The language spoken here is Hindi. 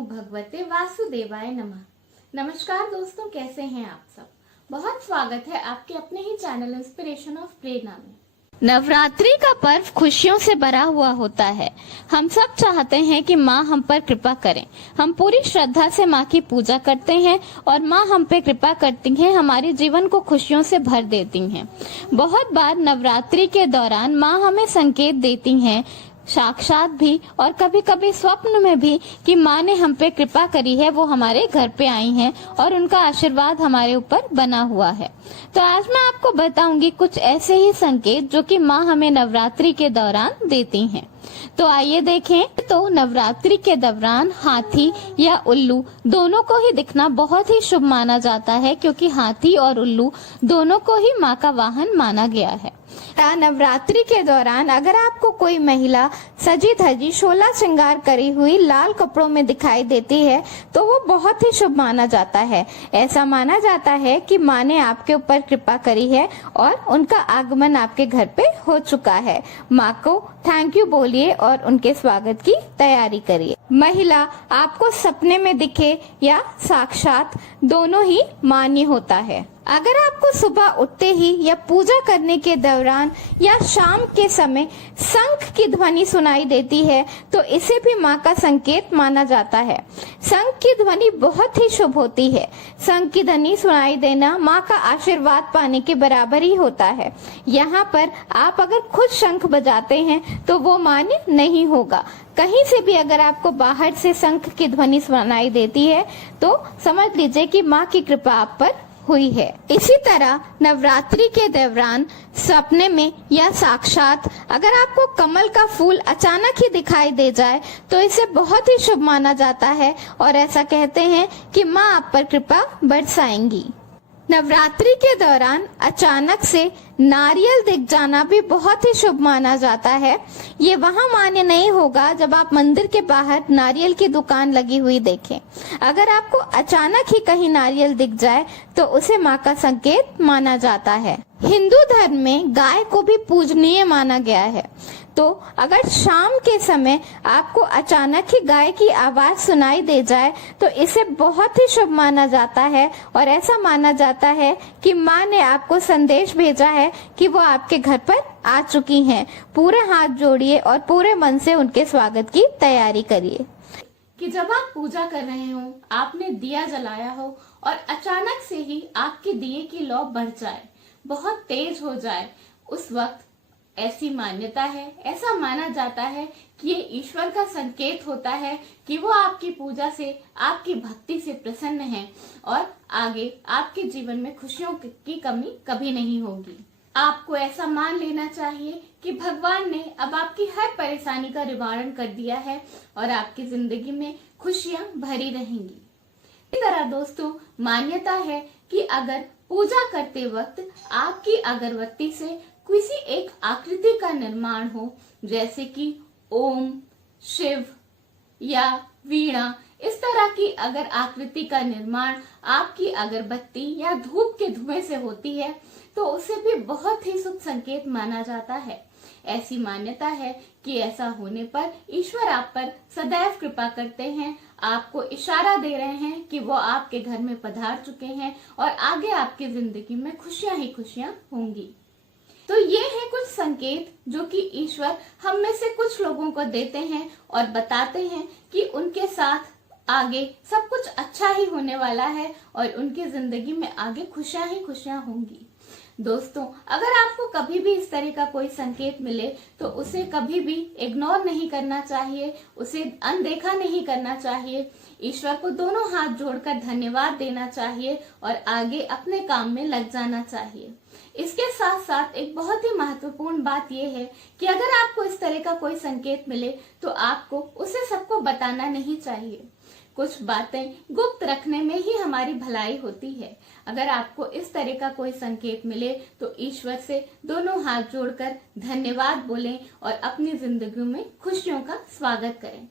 भगवते वासुदेवाय नमः। नमस्कार दोस्तों, कैसे हैं आप सब। बहुत स्वागत है आपके अपने ही चैनल इंस्पिरेशन ऑफ प्रेरणा में। नवरात्रि का पर्व खुशियों से भरा हुआ होता है। हम सब चाहते हैं कि माँ हम पर कृपा करें। हम पूरी श्रद्धा से माँ की पूजा करते हैं और माँ हम पे कृपा करती हैं, हमारे जीवन को खुशियों से भर देती हैं। बहुत बार नवरात्रि के दौरान माँ हमें संकेत देती हैं, साक्षात भी और कभी कभी स्वप्न में भी, कि माँ ने हम पे कृपा करी है, वो हमारे घर पे आई हैं और उनका आशीर्वाद हमारे ऊपर बना हुआ है। तो आज मैं आपको बताऊंगी कुछ ऐसे ही संकेत जो कि माँ हमें नवरात्रि के दौरान देती हैं। तो आइए देखें। तो नवरात्रि के दौरान हाथी या उल्लू दोनों को ही दिखना बहुत ही शुभ माना जाता है, क्योंकि हाथी और उल्लू दोनों को ही माँ का वाहन माना गया है। नवरात्रि के दौरान अगर आपको कोई महिला सजी धजी 16 श्रृंगार करी हुई लाल कपड़ों में दिखाई देती है तो वो बहुत ही शुभ माना जाता है। ऐसा माना जाता है कि माँ ने आपके ऊपर कृपा करी है और उनका आगमन आपके घर पे हो चुका है। माँ को थैंक यू बोलिए और उनके स्वागत की तैयारी करिए। महिला आपको सपने में दिखे या साक्षात, दोनों ही मान्य होता है। अगर आपको सुबह उठते ही या पूजा करने के दौरान या शाम के समय शंख की ध्वनि सुनाई देती है तो इसे भी माँ का संकेत माना जाता है। शंख की ध्वनि बहुत ही शुभ होती है। शंख की ध्वनि सुनाई देना माँ का आशीर्वाद पाने के बराबर ही होता है। यहाँ पर आप अगर खुद शंख बजाते हैं तो वो मान्य नहीं होगा। कहीं से भी अगर आपको बाहर से शंख की ध्वनि सुनाई देती है तो समझ लीजिए कि माँ की कृपा आप पर हुई है। इसी तरह नवरात्रि के दौरान सपने में या साक्षात अगर आपको कमल का फूल अचानक ही दिखाई दे जाए तो इसे बहुत ही शुभ माना जाता है और ऐसा कहते हैं कि माँ आप पर कृपा बरसाएंगी। नवरात्रि के दौरान अचानक से नारियल दिख जाना भी बहुत ही शुभ माना जाता है। ये वहां मान्य नहीं होगा जब आप मंदिर के बाहर नारियल की दुकान लगी हुई देखें। अगर आपको अचानक ही कहीं नारियल दिख जाए तो उसे माँ का संकेत माना जाता है। हिंदू धर्म में गाय को भी पूजनीय माना गया है। तो अगर शाम के समय आपको अचानक ही गाय की आवाज सुनाई दे जाए तो इसे बहुत ही शुभ माना जाता है और ऐसा माना जाता है कि माँ ने आपको संदेश भेजा है कि वो आपके घर पर आ चुकी हैं। पूरे हाथ जोड़िए और पूरे मन से उनके स्वागत की तैयारी करिए। कि जब आप पूजा कर रहे हो, आपने दिया जलाया हो और अचानक से ही आपके दिए की लौ बढ़ जाए, बहुत तेज हो जाए, उस वक्त ऐसी मान्यता है, ऐसा माना जाता है कि ये ईश्वर का संकेत होता है कि वो आपकी पूजा से, आपकी भक्ति से प्रसन्न है और आगे आपके जीवन में खुशियों की कमी कभी नहीं होगी। आपको ऐसा मान लेना चाहिए कि भगवान ने अब आपकी हर परेशानी का निवारण कर दिया है और आपकी जिंदगी में खुशियां भरी रहेंगी। इसी तरह दोस्तों, मान्यता है कि अगर पूजा करते वक्त आपकी अगरबत्ती से किसी एक आकृति का निर्माण हो, जैसे कि ओम, शिव या वीणा, इस तरह की अगर आकृति का निर्माण आपकी अगरबत्ती या धूप के धुएं से होती है तो उसे भी बहुत ही शुभ संकेत माना जाता है। ऐसी मान्यता है कि ऐसा होने पर ईश्वर आप पर सदैव कृपा करते हैं, आपको इशारा दे रहे हैं कि वो आपके घर में पधार चुके हैं और आगे आपकी जिंदगी में खुशियां ही खुशियां होंगी। तो ये है कुछ संकेत जो कि ईश्वर हम में से कुछ लोगों को देते हैं और बताते हैं कि उनके साथ आगे सब कुछ अच्छा ही होने वाला है और उनकी जिंदगी में आगे खुशियां ही खुशियां होंगी। दोस्तों, अगर आपको कभी भी इस तरह का कोई संकेत मिले तो उसे कभी भी इग्नोर नहीं करना चाहिए, उसे अनदेखा नहीं करना चाहिए। ईश्वर को दोनों हाथ जोड़कर धन्यवाद देना चाहिए और आगे अपने काम में लग जाना चाहिए। इसके साथ साथ एक बहुत ही महत्वपूर्ण बात यह है कि अगर आपको इस तरह का कोई संकेत मिले तो आपको उसे सबको बताना नहीं चाहिए। कुछ बातें गुप्त रखने में ही हमारी भलाई होती है। अगर आपको इस तरह का कोई संकेत मिले तो ईश्वर से दोनों हाथ जोड़कर धन्यवाद बोलें और अपनी जिंदगी में खुशियों का स्वागत करें।